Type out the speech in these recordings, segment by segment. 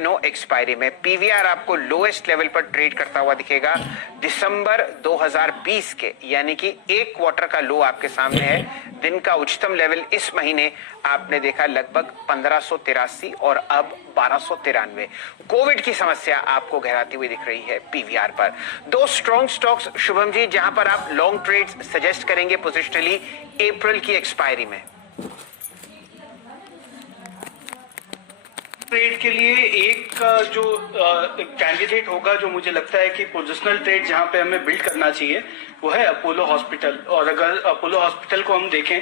No expiry में PVR आपको lowest level पर ट्रेड करता हुआ दिखेगा दिसंबर 2020 के, यानी कि एक क्वार्टर का लो आपके सामने है। दिन का उच्चतम लेवल इस महीने आपने देखा लगभग 1583 और अब 1293। कोविड की समस्या आपको गहराती हुई दिख रही है पीवीआर पर। दो स्ट्रॉन्ग स्टॉक्स शुभम जी जहां पर आप लॉन्ग ट्रेड्स सजेस्ट करेंगे पोजिशनली अप्रैल की एक्सपायरी में। ट्रेड के लिए एक जो कैंडिडेट होगा जो मुझे लगता है कि पोजिशनल ट्रेड जहां पे हमें बिल्ड करना चाहिए वो है अपोलो हॉस्पिटल। और अगर अपोलो हॉस्पिटल को हम देखें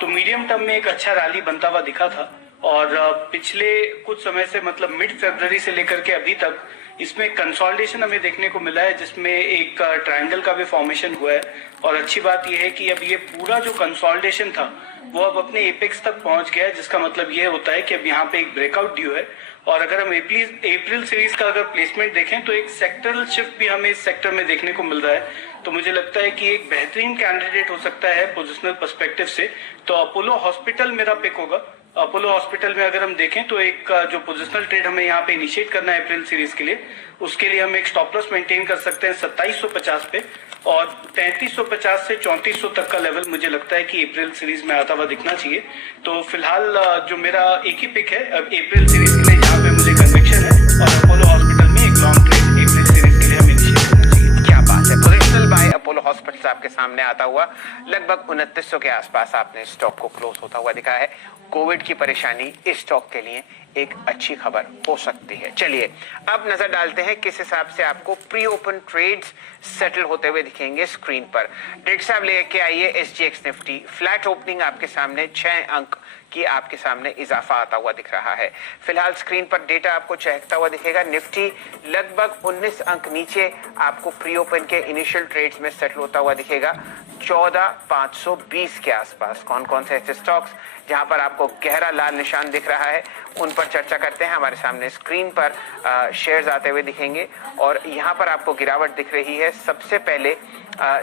तो मीडियम टर्म में एक अच्छा रैली बनता हुआ दिखा था और पिछले कुछ समय से मतलब मिड फरवरी से लेकर के अभी तक इसमें कंसोलिडेशन हमें देखने को मिला है, जिसमें एक ट्रायंगल का भी फॉर्मेशन हुआ है। और अच्छी बात यह है कि अब ये पूरा जो कंसोलिडेशन था वो अब अपने एपेक्स तक पहुंच गया है, जिसका मतलब ये होता है कि अब यहाँ पे एक ब्रेकआउट ड्यू है। और अगर हम अप्रैल सीरीज का अगर प्लेसमेंट देखें तो एक सेक्टरल शिफ्ट भी हमें इस सेक्टर में देखने को मिल रहा है। तो मुझे लगता है कि एक बेहतरीन कैंडिडेट हो सकता है पोजिशनल पर्सपेक्टिव से, तो अपोलो हॉस्पिटल मेरा पिक होगा। अपोलो हॉस्पिटल में अगर हम देखें तो एक जो पोजिशनल ट्रेड हमें यहाँ पे इनिशिएट करना है अप्रैल सीरीज के लिए, उसके लिए हम एक स्टॉप लॉस मेंटेन कर सकते हैं 2750 पे, और 3350 से 3400 तक का लेवल मुझे लगता है कि अप्रैल सीरीज में आता हुआ दिखना चाहिए। तो फिलहाल जो मेरा एक ही पिक है अप्रैल सीरीज के लिए जहाँ पे मुझे कन्विक्शन है, और अपोलो हॉस्पिटल में एक लॉन्ग ट्रेड अप्रैल सीरीज के लिए हम इनिशिएट करना चाहिए। क्या बात है, पोजिशनल बाय अपोलो हॉस्पिटल आपके सामने आता हुआ लगभग 2900 के आसपास आपने स्टॉक को क्लोज होता हुआ दिखा है। कोविड की परेशानी इस स्टॉक के लिए एक अच्छी खबर हो सकती है। चलिए अब नजर डालते हैं किस हिसाब से आपको प्री ओपन ट्रेड्स सेटल होते हुए दिखेंगे स्क्रीन पर। डेट साहब लेके आइए एसजीएक्स निफ्टी फ्लैट ओपनिंग आपके सामने 6 अंक की आपके सामने इजाफा आता हुआ दिख रहा है। फिलहाल स्क्रीन पर डेटा आपको चहकता हुआ दिखेगा। निफ्टी लगभग 19 अंक नीचे आपको प्री ओपन के इनिशियल ट्रेड्स में सेटल होता हुआ दिखेगा 14520 के आसपास। कौन कौन से ऐसे स्टॉक्स जहां पर आपको गहरा लाल निशान दिख रहा है उन पर चर्चा करते हैं। हमारे सामने स्क्रीन पर शेयर्स आते हुए दिखेंगे और यहां पर आपको गिरावट दिख रही है। सबसे पहले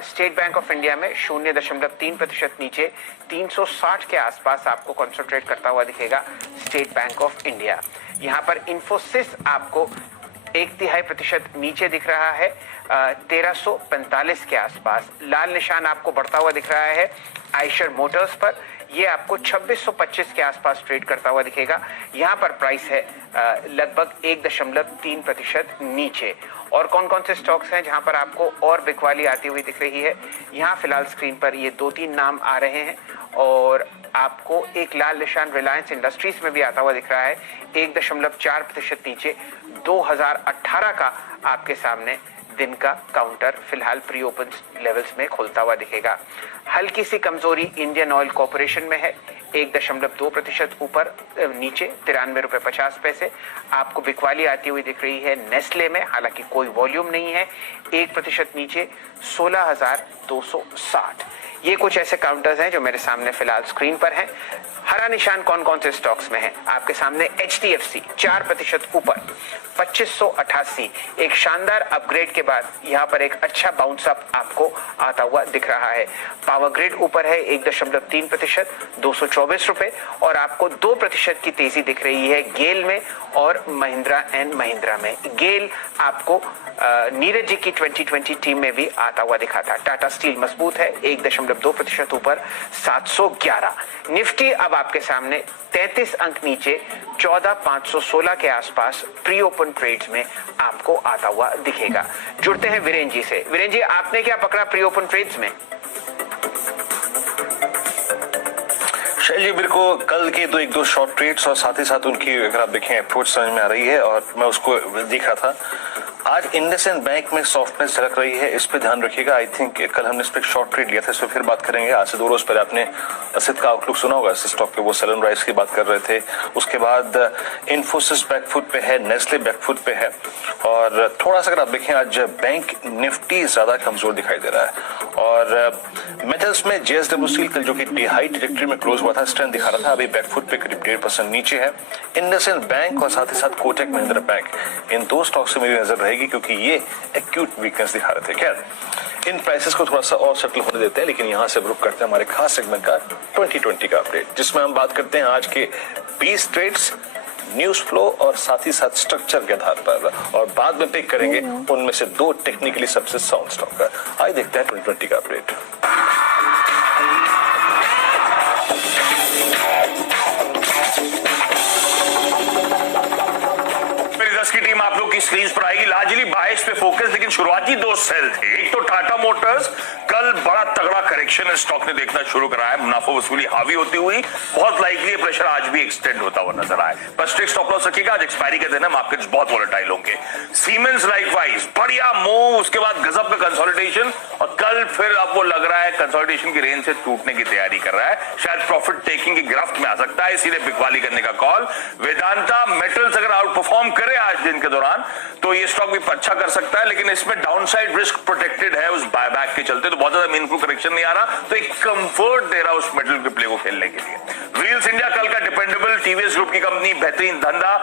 स्टेट बैंक ऑफ इंडिया में 0.3% नीचे 360 के आसपास आपको कंसंट्रेट करता हुआ दिखेगा स्टेट बैंक ऑफ इंडिया। यहां पर इन्फोसिस आपको 0.1% नीचे दिख रहा है 1345 के आसपास। लाल निशान आपको बढ़ता हुआ दिख रहा है आइशर मोटर्स पर, ये आपको 2625 के आसपास ट्रेड करता हुआ दिखेगा। यहाँ पर प्राइस है लगभग 1.3% नीचे। और कौन कौन से स्टॉक्स हैं जहां पर आपको और बिकवाली आती हुई दिख रही है, यहाँ फिलहाल स्क्रीन पर ये 2-3 नाम आ रहे हैं और आपको एक लाल निशान रिलायंस इंडस्ट्रीज में भी आता हुआ दिख रहा है 1.4% नीचे 2018 का आपके सामने दिन का काउंटर फिलहाल प्री ओपन लेवल्स में खुलता हुआ दिखेगा। हल्की सी कमजोरी इंडियन ऑयल कॉर्पोरेशन में है 1.2% ऊपर नीचे 93 रुपए 50 पैसे आपको बिकवाली आती हुई दिख रही है। नेस्ले में हालांकि कोई वॉल्यूम नहीं है 1% नीचे 16,260। ये कुछ ऐसे काउंटर्स हैं जो मेरे सामने फिलहाल स्क्रीन पर हैं। हरा निशान कौन कौन से स्टॉक्स में है आपके सामने, HDFC 4% ऊपर 2588, एक शानदार अपग्रेड के बाद यहाँ पर एक अच्छा बाउंस अप आपको आता हुआ दिख रहा है। पावर ग्रिड ऊपर है 1.3% 224 रुपए और आपको 2% की तेजी दिख रही है गेल में और महिंद्रा एंड महिंद्रा में। गेल आपको नीरज जी की 2020 टीम में भी आता हुआ दिखा था। टाटा स्टील मजबूत है 1.2% ऊपर 711। निफ्टी अब आपके सामने 33 अंक नीचे 14,516 के आसपास प्री ओपन ट्रेड्स में आपको आता हुआ दिखेगा। जुड़ते हैं वीरेंद्र जी से। वीरेंद्र जी आपने क्या पकड़ा प्री ओपन ट्रेड्स में? शैल जी, मेरे को कल के एक दो शॉर्ट ट्रेड्स और साथ ही साथ उनकी अगर आप देखें अप्रोच समझ में आ रही है और मैं उसको देख रहा था। आज इंडसइंड बैंक में सॉफ्टनेस झलक रही है, इस पे ध्यान रखिएगा। आई थिंक कल हमने इस पे शॉर्ट ट्रेड लिया था, इस पे फिर बात करेंगे। आज से 2 रोज पहले आपने असित का आउटलुक सुना होगा, इस स्टॉक पे वो सेल एंड राइज की बात कर रहे थे। उसके बाद इन्फोसिस बैकफुट पे है, नेस्ले बैकफुट पे है और थोड़ा सा अगर आप देखें आज बैंक निफ्टी ज्यादा कमजोर दिखाई दे रहा है। और मेटल्स में JSW स्टील कल जो कि हाई ट्रैजेक्टरी में क्लोज हुआ था, स्ट्रेंथ दिखा रहा था, अभी बैकफुट पे करीब 1.5% नीचे है। इंडसइंड बैंक और साथ ही साथ कोटक महिंद्रा बैंक, इन 2 स्टॉक से मेरी नजर रहेगी क्योंकि ये एक्यूट वीकनेस दिखा रहे थे। खैर इन प्राइसेस को थोड़ा सा और सेटल होने देते हैं, लेकिन यहां से रुक करते हैं हमारे खास सेगमेंट का 2020 का अपडेट, जिसमें हम बात करते हैं आज के 20 ट्रेड्स न्यूज फ्लो और साथ ही साथ स्ट्रक्चर के आधार पर, और बाद में पिक करेंगे उनमें से 2 टेक्निकली सबसे साउंड स्टॉक का। आइए देखते हैं 2020 का अपडेट। की टीम आप लोग की स्क्रीन पर आएगी, लार्जली बायस पे फोकस, लेकिन शुरुआती 2 सेल थे। एक तो टाटा मोटर्स, कल बड़ा तगड़ा करेक्शन है, स्टॉक ने देखना शुरू करा है, मुनाफा वसूली हावी होती हुई, बहुत लाइकली प्रेशर आज भी एक्सटेंड होता हुआ नजर आए, पर स्ट्रिक्ट स्टॉप लॉस रखिएगा, आज एक्सपायरी का दिन है, मार्केट्स बहुत वोलेटाइल होंगे। सीमेंस लाइकवाइज बढ़िया मूव, उसके बाद गजब का कंसोलिडेशन, और कल फिर अब वो लग रहा है कंसोलिडेशन की रेंज से टूटने की तैयारी कर रहा है, शायद प्रॉफिट टेकिंग की गिरफ्त में आ सकता है, इसीलिए बिकवाली करने का कॉल। वेदांता मेटल्स अगर आउट परफॉर्म करे आज दिन के दौरान तो ये स्टॉक भी अच्छा कर सकता है, लेकिन इसमें डाउनसाइड रिस्क प्रोटेक्टेड है उस बायबैक के चलते, तो बहुत ज्यादा मीनिंगफुल करेक्शन नहीं आ रहा, तो एक कंफर्ट दे रहा उस मेटल के प्ले को खेलने के लिए। व्हील्स इंडिया कल का डिपेंडेबल टीवीएस ग्रुप की कंपनी, बेहतरीन धंधा,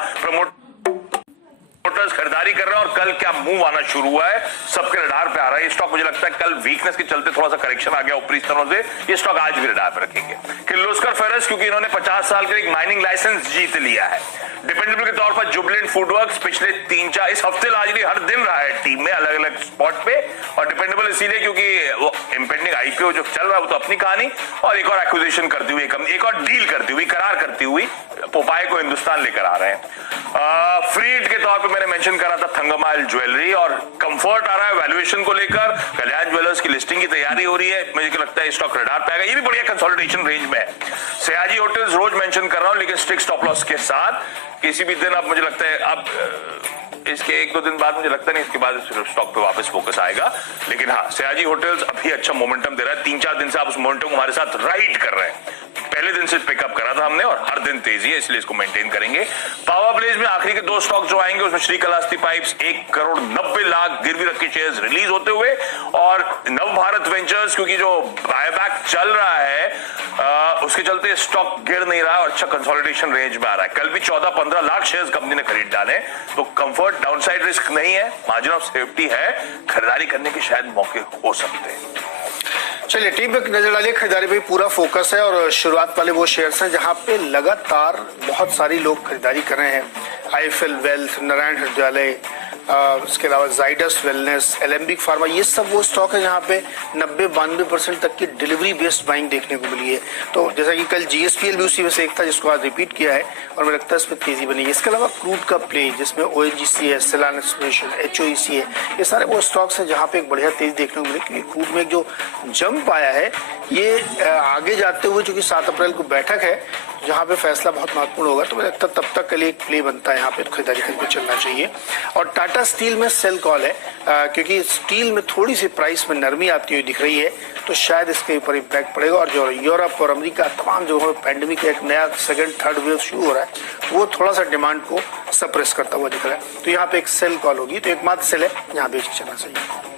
मोटर्स खरीदारी कर रहे हैं, और कल क्या मूव आना शुरू हुआ है, सबके रडार पे आ रहा है ये स्टॉक। मुझे लगता है कल वीकनेस के चलते थोड़ा सा करेक्शन आ गया ऊपरी स्तरों से, ये स्टॉक आज भी रडार पे रखेंगे। किर्लोस्कर फेरस, क्योंकि इन्होंने 50 साल के एक माइनिंग लाइसेंस जीत लिया है। डिपेंडेबल के तौर पर जुबिलेंट फूडवर्क्स पिछले 3-4 इस हफ्ते लार्जली हर दिन रहा है टीम में अलग अलग स्पॉट पे, और डिपेंडेबल इसीलिए क्योंकि वो इम्पेंडिंग आईपीओ जो चल रहा है वो तो अपनी कहानी, और एक और एक्विजिशन करती हुई, एक और डील करती हुई, करार करती हुई पोपाई को हिंदुस्तान लेकर आ रहे हैं। फ्रीड के तौर पे मैंने मेंशन करा था थंगमाइल ज्वेलरी, और कंफर्ट आ रहा है वैल्यूएशन को लेकर, कल्याण ज्वेलर्स की लिस्टिंग की तैयारी हो रही है, मुझे लगता है स्टॉक रडार पे आएगा, ये भी बढ़िया कंसोलिडेशन रेंज में है। सयाजी होटल्स रोज मेंशन कर रहा हूं, लेकिन स्ट्रिक्ट स्टॉप लॉस के साथ, किसी भी दिन अब मुझे लगता है अब इसके 1-2 दिन बाद मुझे लगता नहीं इसके बाद स्टॉक पे वापस फोकस आएगा, लेकिन हाँ सयाजी होटल्स अभी अच्छा मोमेंटम दे रहा है, 3-4 दिन से आप उस मोमेंटम हमारे साथ राइड कर रहे हैं, पहले दिन से पिकअप करा था हमने, और हर दिन तेजी है, इसलिए इसको मेंटेन करेंगे। पावर प्लेज में आखिरी के 2 स्टॉक जो आएंगे उसमें श्रीकालास्ती पाइप्स 1,90,00,000 गिरवी रख के शेयर्स रिलीज होते हुए, और नव भारत वेंचर्स क्योंकि जो बायबैक चल रहा है उसके चलते स्टॉक गिर नहीं रहा है और अच्छा कंसोलिडेशन रेंज में आ रहा है। कल भी 14-15 लाख शेयर्स कंपनी ने खरीद डाले, तो कंफर्ट डाउनसाइड रिस्क नहीं है, मार्जिन ऑफ सेफ्टी है, खरीदारी करने के शायद मौके हो सकते हैं। चलिए टीम पे नजर डालिए, खरीदारी पे पूरा फोकस है, और शुरुआत वाले वो शेयर्स हैं जहां पे लगातार बहुत सारी लोग खरीदारी कर रहे हैं। आईएफएल वेल्थ, नारायण हृदयालय, उसके अलावा जाइडस वेलनेस, एलेम्बिक फार्मा, ये सब वो स्टॉक है जहाँ पे 90-92% तक की डिलीवरी बेस्ड बाइंग देखने को मिली है। तो जैसा कि कल जीएसपीएल भी उसी में से एक था जिसको आज रिपीट किया है, और मुझे लगता है इसमें तेजी बनेगी। इसके अलावा क्रूड का प्ले जिसमें ओएनजीसी है, सेलान एक्सप्लोरेशन, एचओईसी है, ये सारे वो स्टॉक्स हैं जहाँ पे एक बढ़िया तेजी देखने को मिली, क्योंकि क्रूड में एक जो जंप आया है ये आगे जाते हुए, चूंकि 7 अप्रैल को बैठक है जहाँ पे फैसला बहुत महत्वपूर्ण होगा, तो मुझे लगता है तब तक के लिए एक प्ले बनता है यहाँ पे, खरीदारी करके चलना चाहिए। और टाटा स्टील में सेल कॉल है, क्योंकि स्टील में थोड़ी सी प्राइस में नरमी आती हुई दिख रही है, तो शायद इसके ऊपर इम्पैक्ट पड़ेगा। और जो यूरोप और अमेरिका तमाम जगहों में पैंडेमिक का एक नया 2nd-3rd वेव शुरू हो रहा है, वो थोड़ा सा डिमांड को सप्रेस करता हुआ दिख रहा है, तो यहाँ पे एक सेल कॉल होगी, तो एकमात्र सेल है यहाँ बेच के चलना चाहिए।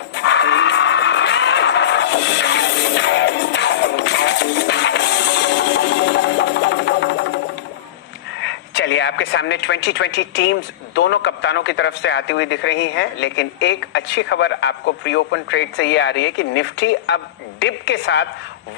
चलिए आपके सामने 2020 टीम्स दोनों कप्तानों की तरफ से आती हुई दिख रही हैं, लेकिन एक अच्छी खबर आपको प्री ओपन ट्रेड से ये आ रही है कि निफ्टी अब डिप के साथ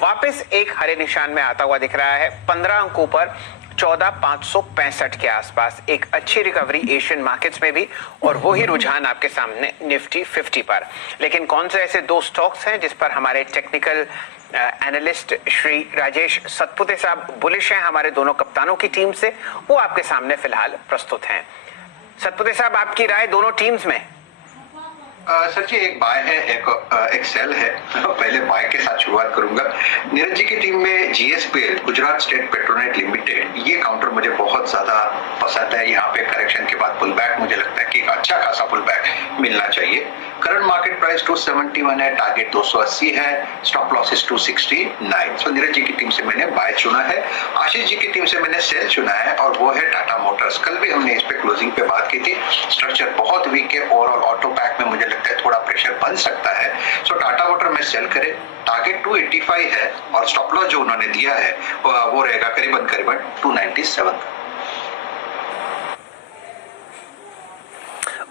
वापस एक हरे निशान में आता हुआ दिख रहा है, 15 अंकों पर 14,565 के आसपास, एक अच्छी रिकवरी एशियन मार्केट्स में भी, और वही रुझान आपके सामने निफ्टी 50 पर। लेकिन कौन से ऐसे 2 स्टॉक्स हैं जिस पर हमारे टेक्निकल एनालिस्ट श्री राजेश सतपुते साहब बुलिश हैं हमारे दोनों कप्तानों की टीम से, वो आपके सामने फिलहाल प्रस्तुत हैं। सतपुते साहब, आपकी राय दोनों टीम्स में? सर जी, एक बाय है, एक सेल है। पहले बाय के साथ शुरुआत करूंगा। नीरज जी की टीम में GSPL, Gujarat state Petronet limited, ये काउंटर मुझे बहुत ज्यादा पसंद है। यहाँ पे करेक्शन के बाद पुल बैक, मुझे लगता है कि एक अच्छा खासा पुल बैक मिलना चाहिए। करंट मार्केट प्राइस 271 है, टारगेट 280 है, स्टॉप लॉस इज 269। सो नीरज जी की टीम से मैंने बाय चुना है। आशीष जी की टीम से मैंने सेल चुना है, और वो है टाटा मोटर्स। कल भी हमने इस पे क्लोजिंग पे बात की थी, स्ट्रक्चर बहुत वीक है, ओवरऑल ऑटो पैक में मुझे लगता है थोड़ा प्रेशर बन सकता है। सो टाटा मोटर में सेल करें, टारगेट 285 है, और स्टॉप लॉस जो उन्होंने दिया है वो रहेगा करीबन 297।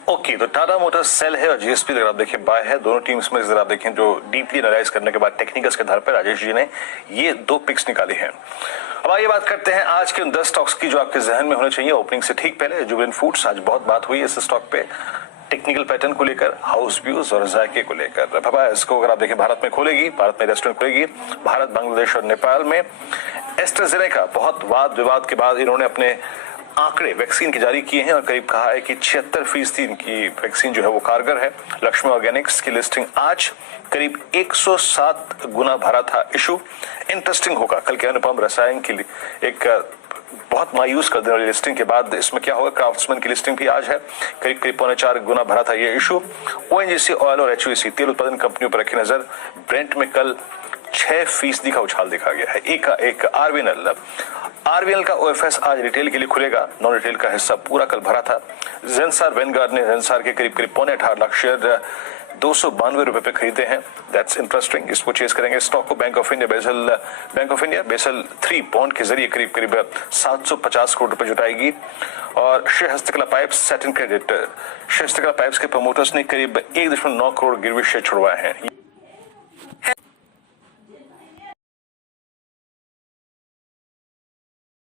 ओके, तो टाटा मोटर्स सेल है और जीएसपी अगर आप देखें बाय है। दोनों टीम्स में अगर आप देखें जो डीपली एनालाइज करने के बाद टेक्निकल्स के आधार पर राजेश जी ने ये 2 पिक्स निकाली हैं। अब आइए बात करते हैं आज के उन 10 स्टॉक्स की जो आपके जहन में होने चाहिए ओपनिंग से ठीक पहले। जुबिलेंट फूड्स, आज बहुत बात हुई इस स्टॉक पे, टेक्निकल पैटर्न को लेकर, हाउस व्यूज और जायके को लेकर। बाबा इसको अगर आप देखें भारत में खोलेगी, भारत में रेस्टोरेंट खुलेगी, भारत, बांग्लादेश और नेपाल में। एस्ट्राजेनेका, बहुत वाद विवाद के बाद इन्होंने अपने आंकड़े वैक्सीन के जारी किए हैं और करीब कहा है कि 76% इनकी वैक्सीन जो है वो कारगर है। लक्ष्मी ऑर्गेनिक्स की लिस्टिंग आज करीब 107 गुना भरा था इशू। इंटरेस्टिंग होगा कल के अनुपम रसायन की एक बहुत मायूस कर देने वाली लिस्टिंग के बाद इसमें क्या होगा। क्राफ्ट्समैन की लिस्टिंग भी आज है, करीब 4.25 गुना भरा था ये इशू। ओएनजीसी ऑयल और एचओसी तेल उत्पादन कंपनियों पर रखी नजर। ब्रेंट में कल 6% का उछाल देखा गया है। एक आरवीएल का ओएफएस आज रिटेल के लिए खुलेगा, नॉन रिटेल का हिस्सा पूरा कल भरा था। जेंसार वेनगार्ड ने जेंसार के करीब 18.5 लाख शेयर 292 रुपए पे खरीदे हैं। दैट्स इंटरेस्टिंग, इसको चेस करेंगे। स्टॉक को bank of India Basel 3 bond के जरिए करीब 750 करोड़ रुपए जुटाएगी। और श्री हस्तकला पाइप्स, सैटिन क्रेडिट, श्री हस्तकला पाइप्स के प्रमोटर्स ने करीब 1.9 करोड़ गिरवी शेयर छुड़वाए हैं।